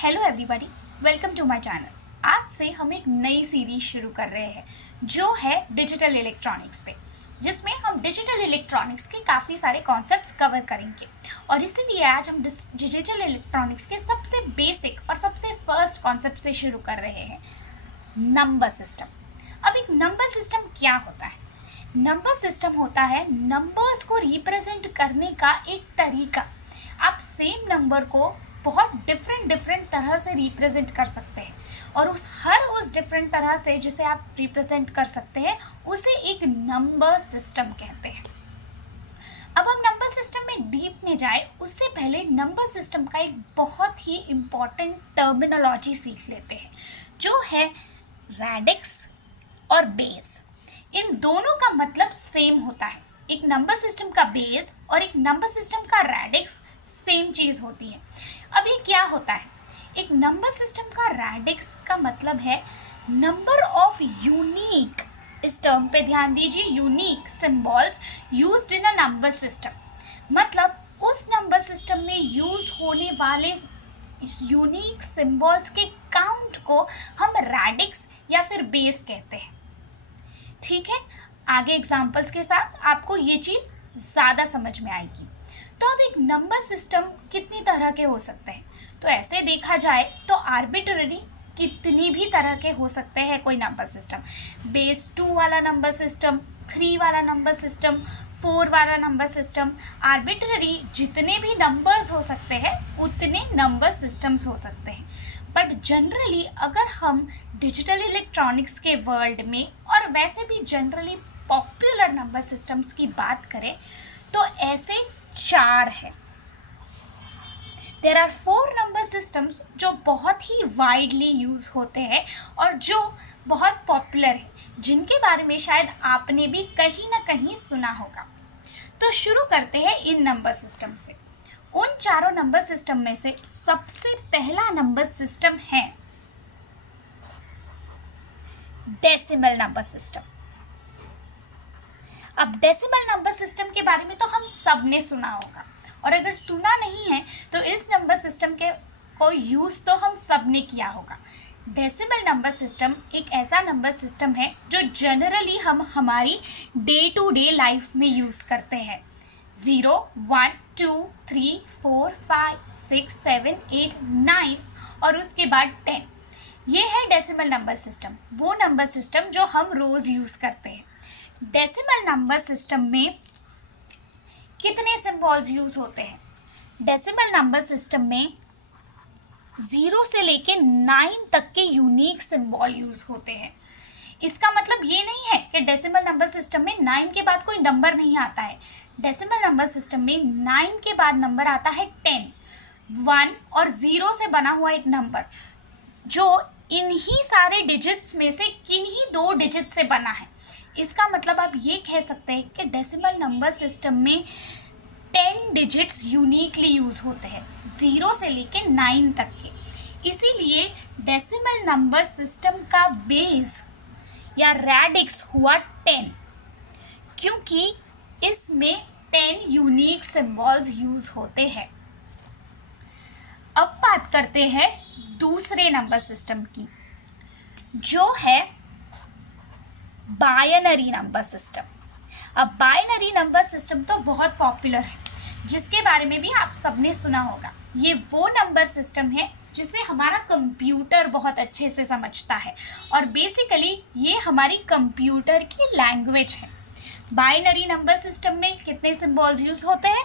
Hello everybody, welcome to my channel. आज से हम एक नई सीरीज शुरू कर रहे हैं जो है डिजिटल इलेक्ट्रॉनिक्स पे, जिसमें हम डिजिटल इलेक्ट्रॉनिक्स के काफ़ी सारे कॉन्सेप्ट्स कवर करेंगे। और इसीलिए आज हम डिजिटल इलेक्ट्रॉनिक्स के सबसे बेसिक और सबसे फर्स्ट कॉन्सेप्ट से शुरू कर रहे हैं, नंबर सिस्टम। अब एक नंबर सिस्टम क्या होता है? नंबर सिस्टम होता है नंबर्स को रिप्रेजेंट करने का एक तरीका। आप सेम नंबर को बहुत डिफरेंट तरह से रिप्रेजेंट कर सकते हैं और उस डिफरेंट तरह से जिसे आप रिप्रेजेंट कर सकते हैं उसे एक नंबर सिस्टम कहते हैं। अब हम नंबर सिस्टम में डीप में जाए उससे पहले नंबर सिस्टम का एक बहुत ही इम्पॉर्टेंट टर्मिनोलॉजी सीख लेते हैं जो है रैडिक्स और बेस। इन दोनों का मतलब सेम होता है। एक नंबर सिस्टम का बेस और एक नंबर सिस्टम का रैडिक्स सेम चीज़ होती है। अब ये क्या होता है? एक नंबर सिस्टम का रैडिक्स का मतलब है नंबर ऑफ यूनिक, इस टर्म पे ध्यान दीजिए, unique symbols used in a number system. मतलब उस नंबर सिस्टम में यूज होने वाले यूनिक सिंबल्स के काउंट को हम रैडिक्स या फिर बेस कहते हैं। ठीक है, आगे एग्जांपल्स के साथ आपको ये चीज़ ज़्यादा समझ में आएगी। तो अब एक नंबर सिस्टम कितनी तरह के हो सकते हैं? तो ऐसे देखा जाए तो आर्बिट्ररी कितनी भी तरह के हो सकते हैं कोई नंबर सिस्टम। बेस 2 वाला नंबर सिस्टम, 3 वाला नंबर सिस्टम, 4 वाला नंबर सिस्टम, आर्बिट्ररी जितने भी नंबर्स हो सकते हैं उतने नंबर सिस्टम्स हो सकते हैं। बट जनरली अगर हम डिजिटल इलेक्ट्रॉनिक्स के वर्ल्ड में और वैसे भी जनरली पॉपुलर नंबर सिस्टम्स की बात करें तो ऐसे 4 है। देयर आर 4 नंबर सिस्टम्स जो बहुत ही वाइडली यूज होते हैं और जो बहुत पॉपुलर है, जिनके बारे में शायद आपने भी कहीं ना कहीं सुना होगा। तो शुरू करते हैं इन नंबर सिस्टम से। उन चारों नंबर सिस्टम में से सबसे पहला नंबर सिस्टम है डेसिमल नंबर सिस्टम। अब डेसिमल नंबर सिस्टम के बारे में तो हम सब ने सुना होगा, और अगर सुना नहीं है तो इस नंबर सिस्टम के को यूज़ तो हम सब ने किया होगा। डेसिमल नंबर सिस्टम एक ऐसा नंबर सिस्टम है जो जनरली हम हमारी डे टू डे लाइफ में यूज़ करते हैं। 0, 1, 2, 3, 4, 5, 6, 7, 8, 9 और उसके बाद 10। ये है डेसिमल नंबर सिस्टम, वो नंबर सिस्टम जो हम रोज़ यूज़ करते हैं। डेसिमल नंबर सिस्टम में कितने सिंबल्स यूज होते हैं? डेसिमल नंबर सिस्टम में 0 से लेके 9 तक के यूनिक सिंबल यूज होते हैं। इसका मतलब ये नहीं है कि डेसिमल नंबर सिस्टम में 9 के बाद कोई नंबर नहीं आता है। डेसिमल नंबर सिस्टम में 9 के बाद नंबर आता है 10, 1 और 0 से बना हुआ एक नंबर जो इन्हीं सारे डिजिट्स में से किन्हीं 2 डिजिट से बना है। इसका मतलब आप ये कह सकते हैं कि डेसिमल नंबर सिस्टम में 10 डिजिट्स यूनिकली यूज होते हैं, 0 से लेके 9 तक के। इसीलिए डेसिमल नंबर सिस्टम का बेस या रैडिक्स हुआ 10, क्योंकि इसमें 10 यूनिक सिंबल्स यूज होते हैं। अब बात करते हैं दूसरे नंबर सिस्टम की, जो है बाइनरी नंबर सिस्टम। अब बाइनरी नंबर सिस्टम तो बहुत पॉपुलर है, जिसके बारे में भी आप सबने सुना होगा। ये वो नंबर सिस्टम है जिसे हमारा कंप्यूटर बहुत अच्छे से समझता है और बेसिकली ये हमारी कंप्यूटर की लैंग्वेज है। बाइनरी नंबर सिस्टम में कितने सिंबल्स यूज होते हैं?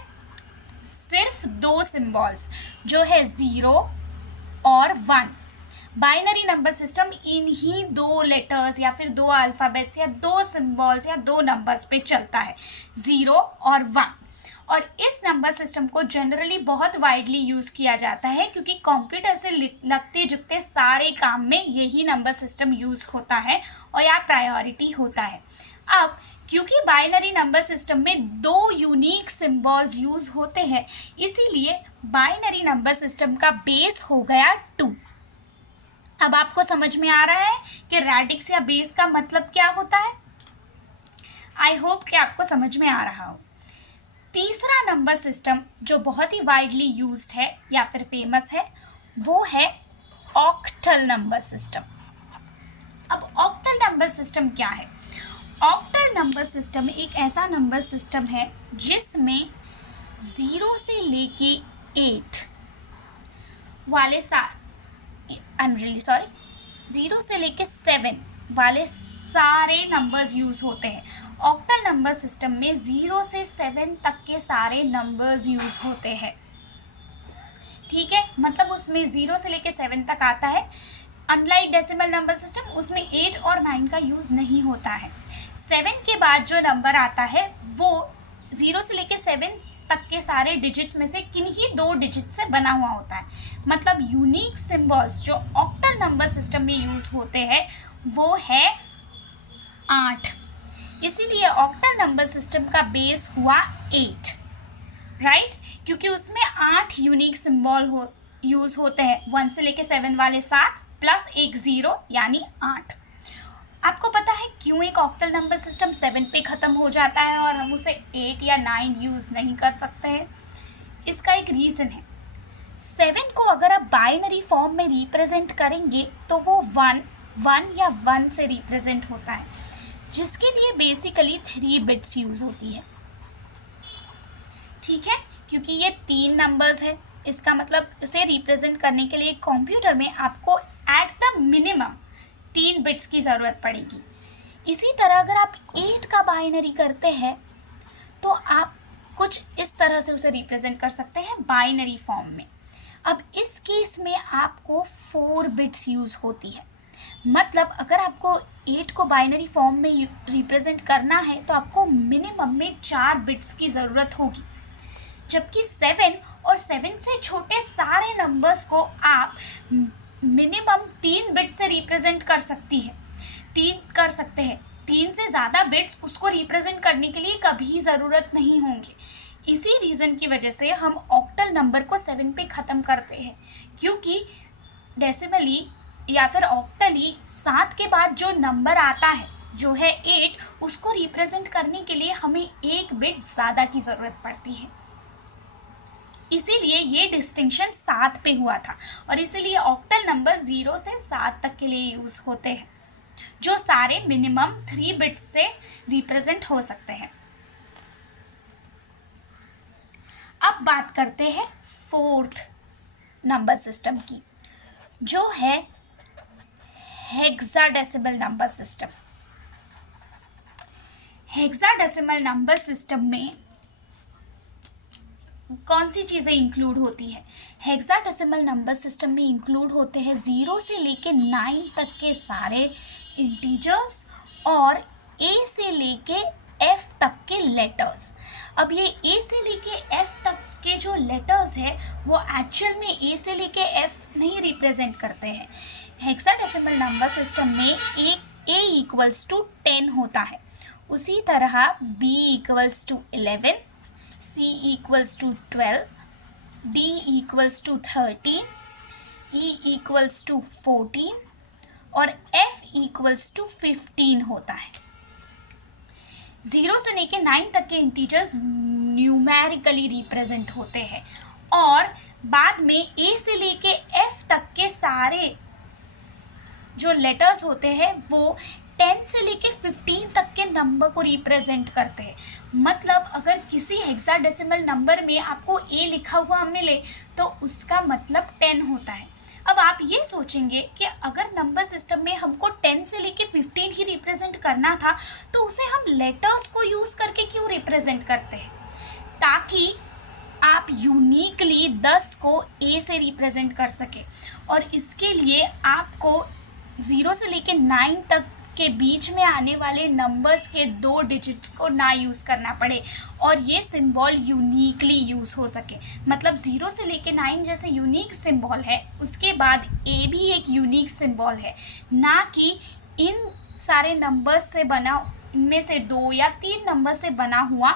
सिर्फ 2 सिंबल्स, जो है 0 और 1। बाइनरी नंबर सिस्टम इन्हीं 2 लेटर्स या फिर 2 अल्फ़ाबेट्स या 2 सिंबल्स या 2 नंबर्स पे चलता है, 0 और 1। और इस नंबर सिस्टम को जनरली बहुत वाइडली यूज़ किया जाता है क्योंकि कंप्यूटर से लगते जुगते सारे काम में यही नंबर सिस्टम यूज़ होता है और या प्रायोरिटी होता है। अब क्योंकि बाइनरी नंबर सिस्टम में 2 यूनिक सिंबल्स यूज़ होते हैं, इसीलिए बाइनरी नंबर सिस्टम का बेस हो गया 2। अब आपको समझ में आ रहा है कि रैडिक्स या बेस का मतलब क्या होता है? आई होप कि आपको समझ में आ रहा हो। तीसरा नंबर सिस्टम जो बहुत ही वाइडली यूज्ड है या फिर फेमस है वो है ऑक्टल नंबर सिस्टम। अब ऑक्टल नंबर सिस्टम क्या है? ऑक्टल नंबर सिस्टम एक ऐसा नंबर सिस्टम है जिसमें 0 से लेके 8 वाले 0 से लेके 7 वाले सारे नंबर्स यूज होते हैं। ऑक्टल नंबर सिस्टम में 0 से 7 तक के सारे नंबर्स यूज होते हैं। ठीक है, मतलब उसमें 0 से लेके 7 तक आता है। अनलाइक डेसिमल नंबर सिस्टम, उसमें 8 और 9 का यूज नहीं होता है। 7 के बाद जो नंबर आता है वो 0 से लेके 7 तक के सारे डिजिट्स में से किन्हीं 2 डिजिट से बना हुआ होता है। मतलब यूनिक सिंबल्स जो ऑक्टल नंबर सिस्टम में यूज होते हैं वो है 8। इसीलिए ऑक्टल नंबर सिस्टम का बेस हुआ 8, राइट? क्योंकि उसमें 8 यूनिक सिंबल यूज होते हैं। 1 से लेके 7 वाले 7 प्लस एक 0 यानी 8। आपको पता है क्यों एक ऑक्टल नंबर सिस्टम 7 पे ख़त्म हो जाता है और हम उसे 8 या 9 यूज़ नहीं कर सकते हैं? इसका एक रीज़न है। 7 को अगर आप बाइनरी फॉर्म में रिप्रेजेंट करेंगे तो वो 1 या 1 से रिप्रेजेंट होता है, जिसके लिए बेसिकली 3 बिट्स यूज़ होती है। ठीक है, क्योंकि ये 3 नंबर्स है, इसका मतलब उसे रिप्रेजेंट करने के लिए कंप्यूटर में आपको एट द मिनिमम 3 बिट्स की ज़रूरत पड़ेगी। इसी तरह अगर आप 8 का बाइनरी करते हैं तो आप कुछ इस तरह से उसे रिप्रेजेंट कर सकते हैं बाइनरी फॉर्म में। अब इस केस में आपको 4 बिट्स यूज़ होती है। मतलब अगर आपको 8 को बाइनरी फॉर्म में रिप्रेजेंट करना है तो आपको मिनिमम में 4 बिट्स की ज़रूरत होगी, जबकि 7 और 7 से छोटे सारे नंबर्स को आप मिनिमम 3 बिट से रिप्रेजेंट कर सकते हैं। 3 से ज़्यादा बिट्स उसको रिप्रेजेंट करने के लिए कभी ज़रूरत नहीं होंगे। इसी रीज़न की वजह से हम ऑक्टल नंबर को 7 पे ख़त्म करते हैं, क्योंकि डेसिमली या फिर ऑक्टली 7 के बाद जो नंबर आता है जो है 8, उसको रिप्रेजेंट करने के लिए हमें 1 बिट ज़्यादा की ज़रूरत पड़ती है। इसीलिए ये डिस्टिंक्शन 7 पे हुआ था और इसीलिए ऑक्टल नंबर 0 से 7 तक के लिए यूज़ होते हैं, जो सारे मिनिमम 3 बिट्स से रिप्रेजेंट हो सकते हैं। अब बात करते हैं 4th नंबर सिस्टम की, जो है hexadecimal number system. Hexadecimal number system में कौन सी चीज़ें इंक्लूड होती है? हेक्साडेसिमल नंबर सिस्टम में इंक्लूड होते हैं 0 से लेके 9 तक के सारे इंटीजर्स और A से लेके F तक के लेटर्स। अब ये A से लेके F तक के जो लेटर्स है वो एक्चुअल में A से लेके F नहीं रिप्रेजेंट करते हैं। हेक्साडेसिमल नंबर सिस्टम में A इक्वल्स टू 10 होता है, उसी तरह B equals to 11, C equals to 12, D equals to 13, E equals to 14 और F equals to 15 होता है। 0 से लेके 9 तक के इंटीजर्स न्यूमेरिकली रिप्रेजेंट होते हैं और बाद में A से लेके F तक के सारे जो लेटर्स होते हैं वो 10 से लेके 15 तक के नंबर को रिप्रेजेंट करते हैं। मतलब अगर किसी हेक्साडेसिमल नंबर में आपको A लिखा हुआ मिले तो उसका मतलब 10 होता है। अब आप ये सोचेंगे कि अगर नंबर सिस्टम में हमको 10 से लेके 15 ही रिप्रेजेंट करना था तो उसे हम लेटर्स को यूज़ करके क्यों रिप्रेजेंट करते हैं? ताकि आप यूनिकली 10 को A से रिप्रेजेंट कर सके और इसके लिए आपको 0 से लेके 9 तक के बीच में आने वाले नंबर्स के 2 डिजिट्स को ना यूज़ करना पड़े और ये सिंबल यूनिकली यूज़ हो सके। मतलब 0 से लेके 9 जैसे यूनिक सिंबल है, उसके बाद A भी एक यूनिक सिंबल है, ना कि इन सारे नंबर्स से बना, इनमें से 2 या 3 नंबर से बना हुआ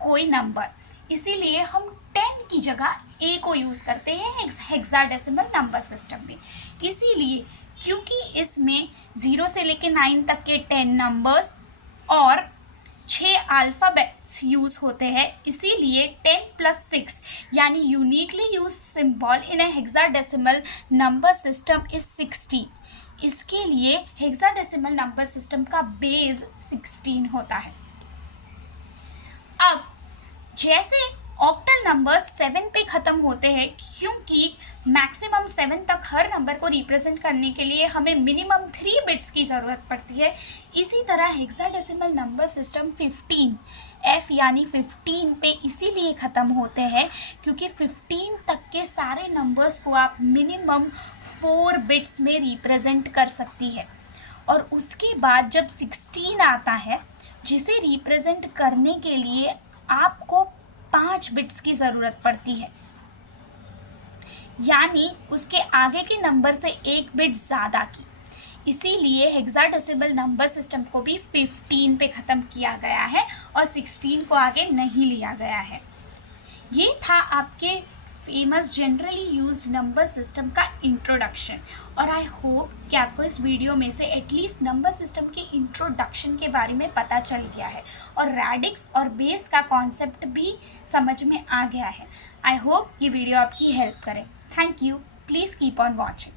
कोई नंबर। इसीलिए हम 10 की जगह A को यूज़ करते हैं हेक्साडेसिमल नंबर सिस्टम में। इसीलिए क्योंकि इसमें 0 से लेके 9 तक के 10 नंबर्स और 6 अल्फ़ाबेट्स यूज़ होते हैं, इसीलिए 10+6 यानी uniquely use symbol in a hexadecimal number system is 16। इसके लिए हेक्साडेसिमल नंबर सिस्टम का बेस 16 होता है। अब जैसे ऑक्टल नंबर 7 पे ख़त्म होते हैं, क्योंकि मैक्सिमम 7 तक हर नंबर को रिप्रेजेंट करने के लिए हमें मिनिमम 3 बिट्स की ज़रूरत पड़ती है, इसी तरह हेक्साडेसिमल नंबर सिस्टम 15 F यानी 15 पे इसीलिए ख़त्म होते हैं क्योंकि 15 तक के सारे नंबर्स को आप मिनिमम 4 बिट्स में रिप्रेजेंट कर सकती है। और उसके बाद जब 16 आता है, जिसे रिप्रेजेंट करने के लिए आपको 5 बिट्स की ज़रूरत पड़ती है, यानी उसके आगे के नंबर से 1 बिट ज़्यादा की। इसीलिए हेक्साडेसिमल नंबर सिस्टम को भी 15 पे ख़त्म किया गया है और 16 को आगे नहीं लिया गया है। ये था आपके famous generally use number system का इंट्रोडक्शन, और आई होप कि आपको इस वीडियो में से एटलीस्ट नंबर सिस्टम के इंट्रोडक्शन के बारे में पता चल गया है और रेडिक्स और बेस का कॉन्सेप्ट भी समझ में आ गया है। आई होप ये वीडियो आपकी हेल्प करे। Thank you. Please keep on watching.